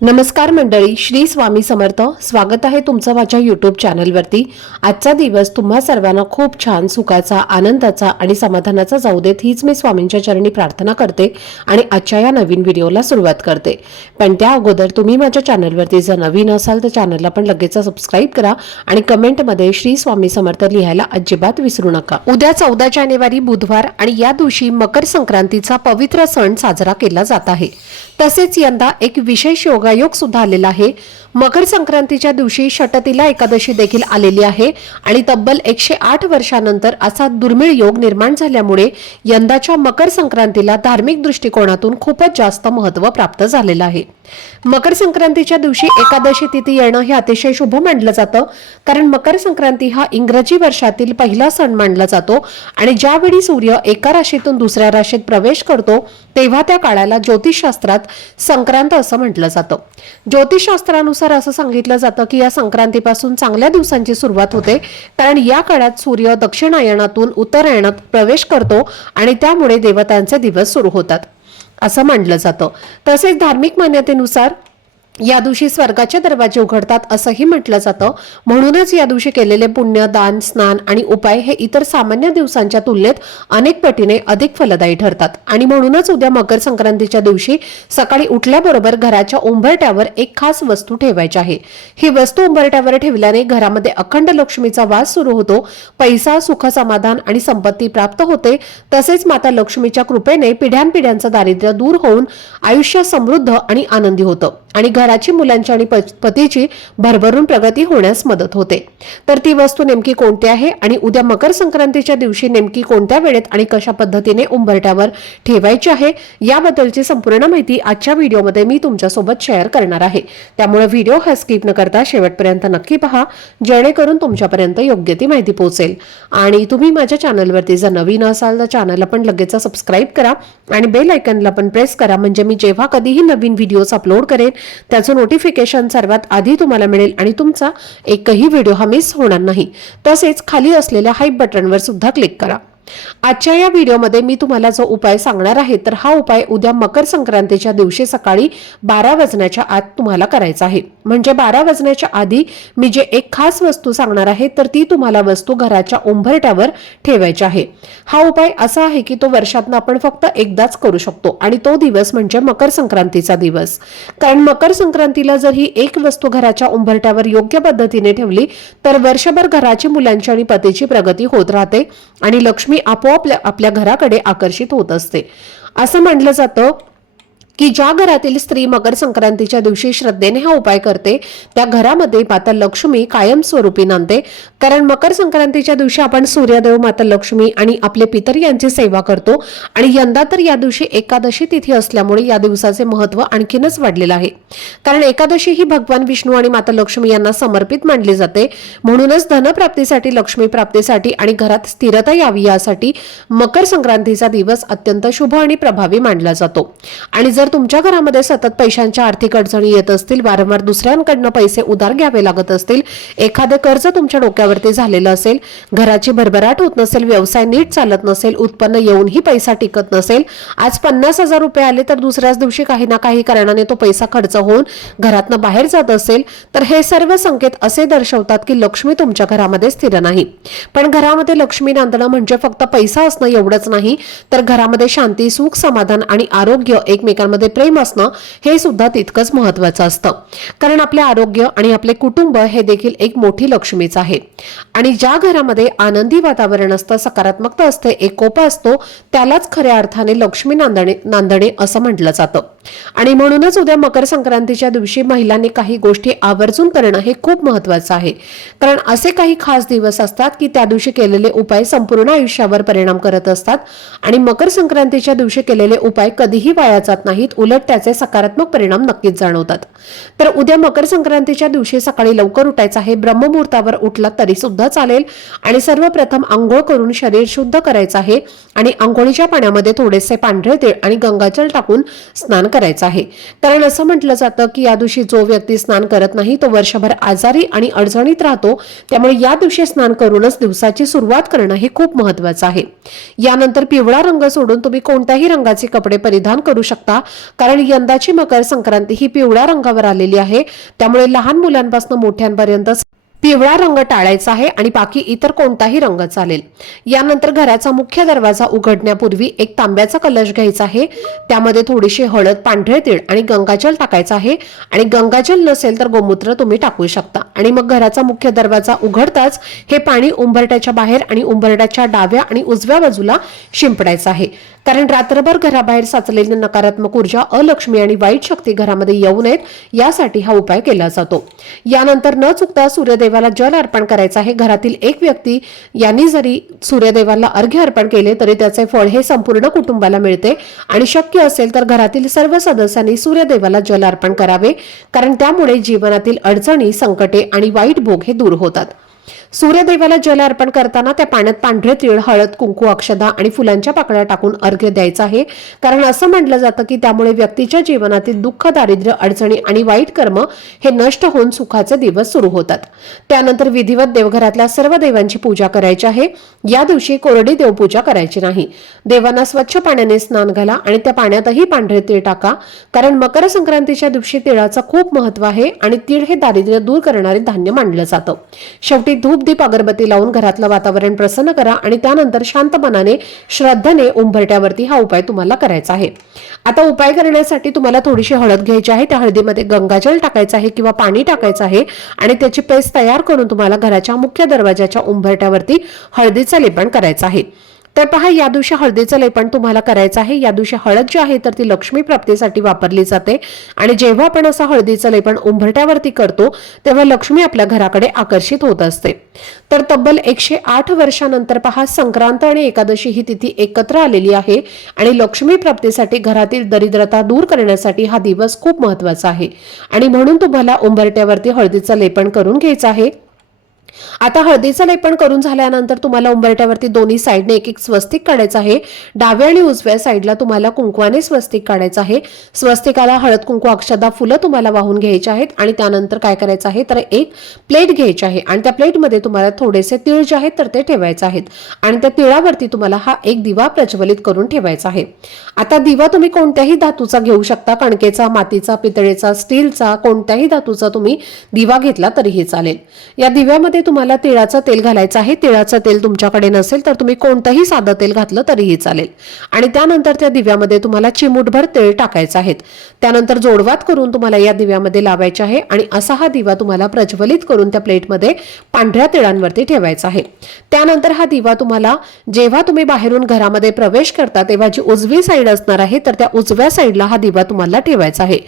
नमस्कार मंडळी श्री स्वामी समर्थ. स्वागत आहे तुमचं माझ्या यूट्यूब चॅनलवरती आजचा दिवस तुम्हा सर्वांना खूप छान सुखाचा आनंदाचा आणि समाधानाचा जाऊ देत हीच मी स्वामींच्या चरणी प्रार्थना करते आणि आजच्या या नवीन व्हिडिओला सुरुवात करते. पण त्या अगोदर तुम्ही माझ्या चॅनलवरती जर नवीन असाल तर चॅनलला पण लगेच सबस्क्राईब करा आणि कमेंटमध्ये श्री स्वामी समर्थ लिहायला अजिबात विसरू नका. उद्या चौदा जानेवारी बुधवार आणि या दिवशी मकर संक्रांतीचा पवित्र सण साजरा केला जात आहे. तसेच यंदा एक विशेष योग योगायोग सुद्धा आलेला आहे. मकर संक्रांतीच्या दिवशी षटतीला एकादशी देखील आलेली आहे आणि तब्बल एकशे आठ वर्षानंतर असा दुर्मिळ योग निर्माण झाल्यामुळे यंदाच्या मकर संक्रांतीला धार्मिक दृष्टिकोनातून खूपच जास्त महत्त्व प्राप्त झालेलं आहे. मकर संक्रांतीच्या दिवशी एकादशी तिथी येणं हे अतिशय शुभ मानलं जातं कारण मकर संक्रांती हा इंग्रजी वर्षातील पहिला सण मानला जातो आणि ज्यावेळी सूर्य एका राशीतून दुसऱ्या राशीत प्रवेश करतो तेव्हा त्या काळाला ज्योतिषशास्त्रात संक्रांत असं म्हटलं जातं. ज्योतिषशास्त्रानुसार असं सांगितलं जातं की या संक्रांतीपासून चांगल्या दिवसांची सुरुवात होते. कारण या काळात सूर्य दक्षिणायनातून उत्तरायणात प्रवेश करतो आणि त्यामुळे देवतांचे दिवस सुरू होतात. असं मानलं जातं. तसेच धार्मिक मान्यतेनुसार या दिवशी स्वर्गाचे दरवाजे उघडतात असंही म्हटलं जातं. म्हणूनच या दिवशी केलेले पुण्य दान स्नान आणि उपाय हे इतर सामान्य दिवसांच्या तुलनेत अनेक पटीने अधिक फलदायी ठरतात. आणि म्हणूनच उद्या मकर संक्रांतीच्या दिवशी सकाळी उठल्याबरोबर घराच्या उंबरट्यावर एक खास वस्तू ठेवायची आहे. ही वस्तू उंबरट्यावर ठेवल्याने घरामध्ये अखंड लक्ष्मीचा वास सुरू होतो. पैसा सुख समाधान आणि संपत्ती प्राप्त होते. तसेच माता लक्ष्मीच्या कृपेने पिढ्यानपिढ्यांचं दारिद्र्य दूर होऊन आयुष्य समृद्ध आणि आनंदी होतं. आणि घर घराची मुलांची आणि प- पतीची भरभरून प्रगती होण्यास मदत होते. तर ती वस्तू नेमकी कोणती आहे आणि उद्या मकर संक्रांतीच्या दिवशी नेमकी कोणत्या वेळेत आणि कशा पद्धतीने उंबरट्यावर ठेवायची आहे याबद्दलची संपूर्ण माहिती आजच्या व्हिडिओमध्ये मी तुमच्यासोबत शेअर करणार आहे. त्यामुळे व्हिडिओ हा स्किप न करता शेवटपर्यंत नक्की पहा जेणेकरून तुमच्यापर्यंत योग्य ती माहिती पोहोचेल. आणि तुम्ही माझ्या चॅनलवरती जर नवीन असाल तर चॅनलला पण लगेच सबस्क्राईब करा आणि बेल आयकनला पण प्रेस करा म्हणजे मी जेव्हा कधीही नवीन व्हिडिओज अपलोड करेन त्याचं नोटिफिकेशन सर्वात आधी तुम्हाला मिळेल आणि तुमचा एकही व्हिडिओ हा मिस होणार नाही. तसेच खाली असलेल्या हाईप बटनवर सुद्धा क्लिक करा. आजच्या या व्हिडिओमध्ये मी तुम्हाला जो उपाय सांगणार आहे तर हा उपाय उद्या मकर संक्रांतीच्या दिवशी सकाळी बारा वाजण्याच्या आत तुम्हाला करायचा आहे. म्हणजे बारा वाजण्याच्या आधी मी जे एक खास वस्तू सांगणार आहे तर ती तुम्हाला वस्तू घराच्या उंबरट्यावर ठेवायची आहे. हा उपाय असा आहे की तो वर्षातनं आपण फक्त एकदाच करू शकतो आणि तो दिवस म्हणजे मकर संक्रांतीचा दिवस. कारण मकर संक्रांतीला जर ही एक वस्तू घराच्या उंबरट्यावर योग्य पद्धतीने ठेवली तर वर्षभर घराची मुलांची आणि पतीची प्रगती होत राहते आणि लक्ष्मी आपोआप आपल्या घराकडे आकर्षित होत असते. असं म्हटलं जातं की ज्या घरातील स्त्री मकर संक्रांतीच्या दिवशी श्रद्धेने हा उपाय करते त्या घरामध्ये माता लक्ष्मी कायमस्वरूपी नांदते. कारण मकर संक्रांतीच्या दिवशी आपण सूर्यदेव माता लक्ष्मी आणि आपले पितर यांची सेवा करतो आणि यंदा तर या दिवशी एकादशी तिथी असल्यामुळे या दिवसाचे महत्त्व आणखीनच वाढलेलं आहे. कारण एकादशी ही भगवान विष्णू आणि माता लक्ष्मी यांना समर्पित मानली जाते. म्हणूनच धनप्राप्तीसाठी लक्ष्मी प्राप्तीसाठी आणि घरात स्थिरता यावी यासाठी मकर संक्रांतीचा दिवस अत्यंत शुभ आणि प्रभावी मानला जातो. आणि जर तुमच्या घरामध्ये सतत पैशांच्या आर्थिक अडचणी येत असतील वारंवार दुसऱ्यांकडनं पैसे उधार घ्यावे लागत असतील एखादं कर्ज तुमच्या डोक्यावरती झालेलं असेल घराची भरभराट होत नसेल व्यवसाय नीट चालत नसेल उत्पन्न येऊनही पैसा टिकत नसेल आज पन्नास हजार रुपये आले तर दुसऱ्याच दिवशी काही ना काही कारणाने तो पैसा खर्च होऊन घरातनं बाहेर जात असेल तर हे सर्व संकेत असे दर्शवतात की लक्ष्मी तुमच्या घरामध्ये स्थिर नाही. पण घरामध्ये लक्ष्मी नांदणं म्हणजे फक्त पैसा असणं एवढंच नाही तर घरामध्ये शांती सुख समाधान आणि आरोग्य एकमेकांमध्ये प्रेम असणं हे सुद्धा तितकंच महत्वाचं असतं. कारण आपले आरोग्य आणि आपले कुटुंब हे देखील एक मोठी लक्ष्मीच आहे. आणि ज्या घरामध्ये आनंदी वातावरण असतं सकारात्मकता असते एकोपा असतो त्यालाच खऱ्या अर्थाने लक्ष्मी नांदणे नांदणे असं म्हटलं जातं. आणि म्हणूनच उद्या मकर संक्रांतीच्या दिवशी महिलांनी काही गोष्टी आवर्जून करणं हे खूप महत्वाचं आहे. कारण असे काही खास दिवस असतात की त्या दिवशी केलेले उपाय संपूर्ण आयुष्यावर परिणाम करत असतात. आणि मकर संक्रांतीच्या दिवशी केलेले उपाय कधीही वाया जात नाही नाहीत उलट त्याचे सकारात्मक परिणाम नक्कीच जाणवतात. तर उद्या मकर संक्रांतीच्या दिवशी सकाळी लवकर उठायचं आहे. ब्रह्ममुहूर्तावर उठला तरी सुद्धा चालेल. आणि सर्वप्रथम आंघोळ करून शरीर शुद्ध करायचं आहे. आणि आंघोळीच्या पाण्यामध्ये थोडेसे पांढरे तेल आणि गंगाजल टाकून स्नान करायचं आहे. कारण असं म्हटलं जातं की या दिवशी जो व्यक्ती स्नान करत नाही तो वर्षभर आजारी आणि अडचणीत राहतो. त्यामुळे या दिवशी स्नान करूनच दिवसाची सुरुवात करणं हे खूप महत्वाचं आहे. यानंतर पिवळा रंग सोडून तुम्ही कोणत्याही रंगाचे कपडे परिधान करू शकता. कारण यंदाची मकर संक्रांती ही पिवळ्या रंगावर आलेली आहे. त्यामुळे लहान मुलांपासून मोठ्यांपर्यंत पिवळा रंग टाळायचा आहे आणि बाकी इतर कोणताही रंग चालेल. यानंतर घराचा मुख्य दरवाजा उघडण्यापूर्वी एक तांब्याचा कलश घ्यायचा आहे. त्यामध्ये थोडीशी हळद पांढरे तीळ आणि गंगाजल टाकायचं आहे. आणि गंगाजल नसेल तर गोमूत्र तुम्ही टाकू शकता. आणि मग घराचा मुख्य दरवाजा उघडताच हे पाणी उंबरट्याच्या बाहेर आणि उंबरट्याच्या डाव्या आणि उजव्या बाजूला शिंपडायचं आहे. कारण रात्रभर घराबाहेर साचलेली नकारात्मक ऊर्जा अलक्ष्मी आणि वाईट शक्ती घरामध्ये येऊ नयेत यासाठी हा उपाय केला जातो. यानंतर न चुकता सूर्यदेव सूर्यदेवाला जल अर्पण करायचं आहे. घरातील एक व्यक्ती यांनी जरी सूर्यदेवाला अर्घ्य अर्पण केले तरी त्याचे फळ हे संपूर्ण कुटुंबाला मिळते. आणि शक्य असेल तर घरातील सर्व सदस्यांनी सूर्यदेवाला जल अर्पण करावे कारण त्यामुळे जीवनातील अडचणी संकटे आणि वाईट भोग हे दूर होतात. सूर्यदेवाला जल अर्पण करताना त्या पाण्यात पांढरे तीळ हळद कुंकू अक्षदा आणि फुलांच्या पाकळ्या टाकून अर्घ्य द्यायचं आहे. कारण असं म्हटलं जातं की त्यामुळे व्यक्तीच्या जीवनातील दुःख दारिद्र्य अडचणी आणि वाईट कर्म हे नष्ट होऊन सुखाचे दिवस सुरू होतात. त्यानंतर विधिवत देवघरातल्या सर्व देवांची पूजा करायची आहे. या दिवशी कोरडी देवपूजा करायची नाही. देवांना स्वच्छ पाण्याने स्नान घाला आणि त्या पाण्यातही पांढरे तीळ टाका. कारण मकर संक्रांतीच्या दिवशी तिळाचं खूप महत्त्व आहे आणि तीळ हे दारिद्र्य दूर करणारे धान्य मानलं जातं. शेवटी धूप दीप अगरबत्ती लावून घरातलं वातावरण प्रसन्न करा आणि त्यानंतर शांत मनाने श्रद्धेने उंबरट्यावरती हा उपाय तुम्हाला करायचा आहे. आता उपाय करण्यासाठी तुम्हाला थोडीशी हळद घ्यायची आहे. त्या हळदीमध्ये गंगाजल टाकायचं आहे किंवा पाणी टाकायचं आहे आणि त्याची पेस्ट तयार करून तुम्हाला घराच्या मुख्य दरवाजाच्या उंबरट्यावरती हळदीचं लेपन करायचं आहे. तर पहा या दिवशी हळदीचं लेपण तुम्हाला करायचं आहे. या दिवशी हळद जी आहे तर ती लक्ष्मी प्राप्तीसाठी वापरली जाते. आणि जेव्हा आपण असं हळदीचं लेपण उंबरट्यावरती करतो तेव्हा लक्ष्मी आपल्या घराकडे आकर्षित होत असते. तर तब्बल एकशे आठ वर्षानंतर पहा संक्रांत आणि एकादशी ही तिथी एकत्र आलेली आहे. आणि लक्ष्मी प्राप्तीसाठी घरातील दरिद्रता दूर करण्यासाठी हा दिवस खूप महत्त्वाचा आहे. आणि म्हणून तुम्हाला उंबरट्यावरती हळदीचं लेपण करून घ्यायचं आहे. आता हळदीचं लेपन करून झाल्यानंतर तुम्हाला उंबरट्यावरती दोन्ही साईडने एक एक स्वस्तिक काढायचं आहे. डाव्या आणि उजव्या साईडला तुम्हाला कुंकवाने स्वस्तिक काढायचं आहे. स्वस्तिकाला हळद कुंकू अक्षदा फुलं तुम्हाला वाहून घ्यायची आहेत आणि त्यानंतर काय करायचं आहे? तर एक प्लेट घ्यायची आहे आणि त्या प्लेटमध्ये तुम्हाला थोडेसे तिळ जे आहेत तर ते ठेवायचे आहेत आणि त्या तिळावरती तुम्हाला हा एक दिवा प्रज्वलित करून ठेवायचा आहे. आता दिवा तुम्ही कोणत्याही धातूचा घेऊ शकता. कणकेचा मातीचा पितळेचा स्टीलचा कोणत्याही धातूचा तुम्ही दिवा घेतला तरीही चालेल. या दिव्यामध्ये तुम्हाला तिळाचं तेल घालायचं आहे. तिळाचं तेल तुमच्याकडे नसेल तर तुम्ही कोणतंही साधं तेल घातलं तरीही चालेल. आणि त्यानंतर त्या दिव्यामध्ये तुम्हाला चिमूटभर तेल टाकायचं आहे. त्यानंतर जोडवात करून तुम्हाला या दिव्यामध्ये लावायचे आहे आणि असा हा दिवा तुम्हाला प्रज्वलित करून त्या प्लेटमध्ये पांढऱ्या तिळांवरती ठेवायचा आहे. त्यानंतर हा दिवा तुम्हाला जेव्हा तुम्ही बाहेरून घरामध्ये प्रवेश करता तेव्हा जी उजवी साईड असणार आहे तर त्या उजव्या साईडला हा दिवा तुम्हाला ठेवायचा आहे.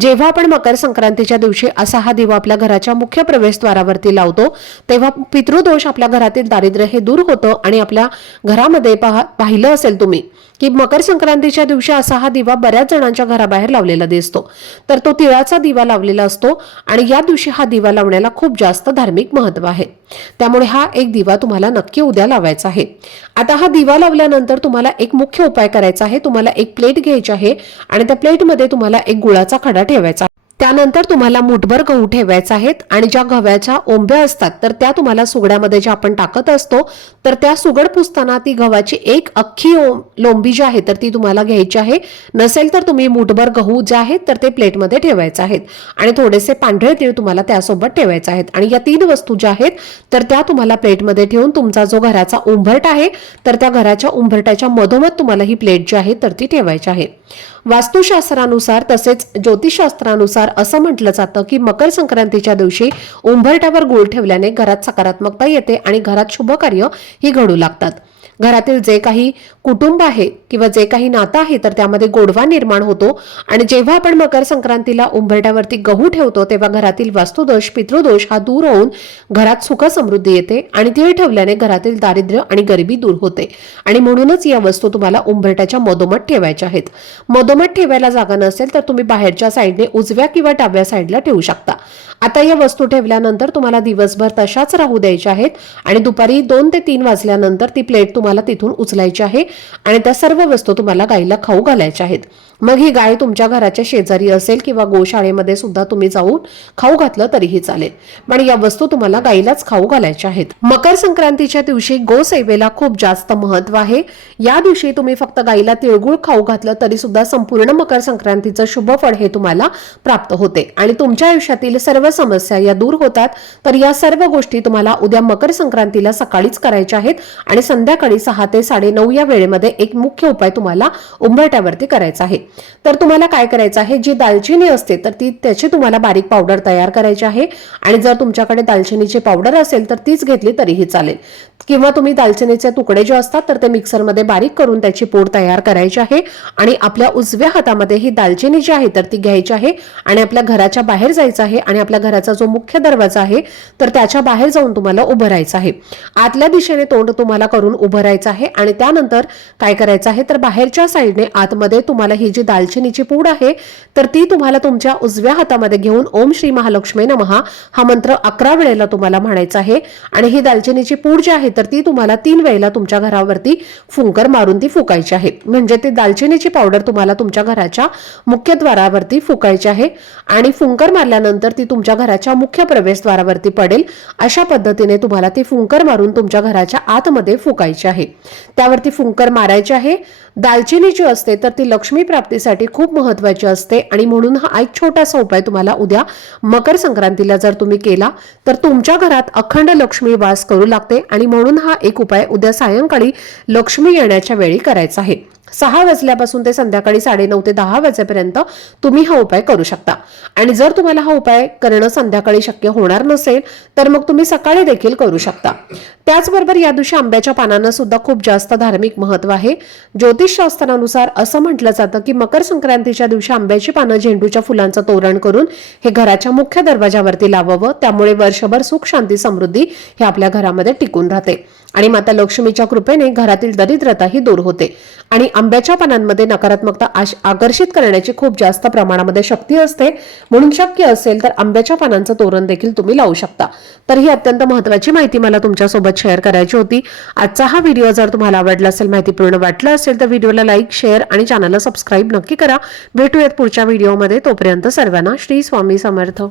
जेव्हा आपण मकर संक्रांतीच्या दिवशी असा हा दिवा आपल्या घराच्या मुख्य प्रवेशद्वारावरती लावतो तेव्हा पितृदोष आपल्या घरातील दारिद्र्य हे दूर होतं आणि आपल्या घरामध्ये पहा पाहिलं असेल तुम्ही की मकर संक्रांतीच्या दिवशी असा हा दिवा बऱ्याच जणांच्या घराबाहेर लावलेला दिसतो. तर तो तिळाचा दिवा लावलेला असतो आणि या दिवशी हा दिवा लावण्याला खूप जास्त धार्मिक महत्त्व आहे. त्यामुळे हा एक दिवा तुम्हाला नक्की उद्या लावायचा आहे. आता हा दिवा लावल्यानंतर तुम्हाला एक मुख्य उपाय करायचा आहे. तुम्हाला एक प्लेट घ्यायची आहे आणि त्या प्लेटमध्ये तुम्हाला एक गुळाचा खडा ठेवायचा त्यानंतर तुम्हाला मुठभर गहू ठेवायचे आहेत आणि ज्या गव्याच्या ओंब्या असतात तर त्या तुम्हाला सुगड्यामध्ये ज्या आपण टाकत असतो तर त्या सुगड पुसताना ती गव्हाची एक अख्खी लोंबी जी आहे तर ती तुम्हाला घ्यायची आहे. नसेल तर तुम्ही मुठभर गहू जे आहेत तर ते प्लेटमध्ये ठेवायचे आहेत. आणि थोडेसे पांढरे तीळ तुम्हाला त्यासोबत ठेवायचे आहेत. आणि या तीन वस्तू ज्या आहेत तर त्या तुम्हाला प्लेटमध्ये ठेवून तुमचा जो घराचा उंभरट आहे तर त्या घराच्या उंभरट्याच्या मधोमध तुम्हाला ही प्लेट जी आहे तर ती ठेवायची आहे. वास्तुशास्त्रानुसार तसेच ज्योतिषशास्त्रानुसार असं म्हटलं जातं की मकर संक्रांतीच्या दिवशी उंबरट्यावर गुळ ठेवल्याने घरात सकारात्मकता येते आणि घरात शुभ कार्य ही घडू लागतात. घरातील जे काही कुटुंब आहे किंवा जे काही नातं आहे तर त्यामध्ये गोडवा निर्माण होतो. आणि जेव्हा आपण मकर संक्रांतीला उंबरट्यावरती गहू ठेवतो तेव्हा घरातील वास्तुदोष पितृदोष हा दूर होऊन घरात सुख समृद्धी येते आणि तीळ ठेवल्याने घरातील दारिद्र्य आणि गरिबी दूर होते. आणि म्हणूनच या वस्तू तुम्हाला उंबरट्याच्या मधोमध ठेवायच्या आहेत. मधोमध ठेवायला जागा नसेल तर तुम्ही बाहेरच्या साईडने उजव्या किंवा डाव्या साईडला ठेवू शकता. आता या वस्तू ठेवल्यानंतर तुम्हाला दिवसभर तशाच राहू द्यायच्या आहेत आणि दुपारी दोन ते तीन वाजल्यानंतर ती प्लेट तुम्हाला तुम्हाला तिथून उचलायची आहे आणि त्या सर्व वस्तू तुम्हाला गाईला खाऊ घालायच्या आहेत. मग ही गाय तुमच्या घराच्या शेजारी असेल किंवा गोशाळेमध्ये सुद्धा तुम्ही जाऊन खाऊ घातलं तरीही चालेल. पण या वस्तू तुम्हाला गाईलाच खाऊ घालायच्या आहेत. मकर संक्रांतीच्या दिवशी गोसेवेला खूप जास्त महत्त्व आहे. या दिवशी तुम्ही फक्त गाईला तिळगुळ खाऊ घातलं तरी सुद्धा संपूर्ण मकर संक्रांतीचं शुभ फळ हे तुम्हाला प्राप्त होते. आणि तुमच्या आयुष्यातील सर्व समस्या या दूर होतात. तर या सर्व गोष्टी तुम्हाला उद्या मकर संक्रांतीला सकाळीच करायच्या आहेत आणि संध्याकाळी सहा ते साडेनऊ या वेळेमध्ये एक मुख्य उपाय तुम्हाला उंबरट्यावरती करायचा आहे. तर तुम्हाला काय करायचं आहे? जी दालचिनी असते तर ती त्याची तुम्हाला बारीक पावडर तयार करायची आहे. आणि जर तुमच्याकडे दालचिनीची पावडर असेल तर तीच घेतली तरीही चालेल. किंवा तुम्ही दालचिनीचे तुकडे जे असतात तर ते मिक्सरमध्ये बारीक करून त्याची पोड तयार करायची आहे. आणि आपल्या उजव्या हातामध्ये ही दालचिनी जी आहे तर ती घ्यायची आहे. आणि आपल्या घराच्या बाहेर जायचं आहे. आणि आपल्या घराचा जो मुख्य दरवाजा आहे तर त्याच्या बाहेर जाऊन तुम्हाला उभं राहायचं आहे. आतल्या दिशेने तोंड तुम्हाला करून उभं करायचं आहे आणि त्यानंतर काय करायचं आहे तर बाहेरच्या साईडने आतमध्ये तुम्हाला ही जी दालचिनीची पूड आहे तर ती तुम्हाला तुमच्या उजव्या हातामध्ये घेऊन ओम श्री महालक्ष्मी नमहा हा मंत्र अकरा वेळेला तुम्हाला म्हणायचा आहे. आणि ही दालचिनीची पूड जी आहे तर ती तुम्हाला तीन वेळेला तुमच्या घरावरती फुंकर मारून ती फुकायची आहे. म्हणजे ती दालचिनीची पावडर तुम्हाला तुमच्या घराच्या मुख्यद्वारावरती फुकायची आहे आणि फुंकर मारल्यानंतर ती तुमच्या घराच्या मुख्य प्रवेशद्वारावरती पडेल. अशा पद्धतीने तुम्हाला ती फुंकर मारून तुमच्या घराच्या आतमध्ये फुकायची आहे. त्यावरती फुंकर मारायची आहे. दालचिनी जी असते तर ती लक्ष्मी प्राप्तीसाठी खूप महत्वाची असते. आणि म्हणून हा एक छोटासा उपाय तुम्हाला उद्या मकर संक्रांतीला जर तुम्ही केला तर तुमच्या घरात अखंड लक्ष्मी वास करू लागते. आणि म्हणून हा एक उपाय उद्या सायंकाळी लक्ष्मी येण्याच्या वेळी करायचा आहे. सहा वाजल्यापासून ते संध्याकाळी साडेनऊ ते दहा वाजेपर्यंत तुम्ही हा उपाय करू शकता. आणि जर तुम्हाला हा उपाय करणं संध्याकाळी शक्य होणार नसेल तर मग तुम्ही सकाळी देखील करू शकता. त्याचबरोबर या दिवशी आंब्याच्या पानांना सुद्धा खूप जास्त धार्मिक महत्त्व आहे. ज्योतिषशास्त्रानुसार असं म्हटलं जातं की मकर संक्रांतीच्या दिवशी आंब्याची पानं झेंडूच्या फुलांचं तोरण करून हे घराच्या मुख्य दरवाजावरती लावावं. त्यामुळे वर्षभर सुख शांती समृद्धी हे आपल्या घरामध्ये टिकून राहते. आणि माता लक्ष्मीच्या कृपेने घरातील दरिद्रता ही दूर होते. आणि आंब्याच्या पानांमध्ये नकारात्मकता आश- आकर्षित करण्याची खूप जास्त प्रमाणामध्ये शक्ती असते. म्हणून शक्य असेल तर आंब्याच्या पानांचं तोरण देखील तुम्ही लावू शकता. तर ही अत्यंत महत्वाची माहिती मला तुमच्यासोबत शेअर करायची होती. आजचा हा व्हिडिओ जर तुम्हाला आवडला असेल माहितीपूर्ण वाटलं असेल तर व्हिडिओला लाईक शेअर आणि चॅनलला सबस्क्राईब नक्की करा. भेटूयात पुढच्या व्हिडिओमध्ये तोपर्यंत सर्वांना श्री स्वामी समर्थ.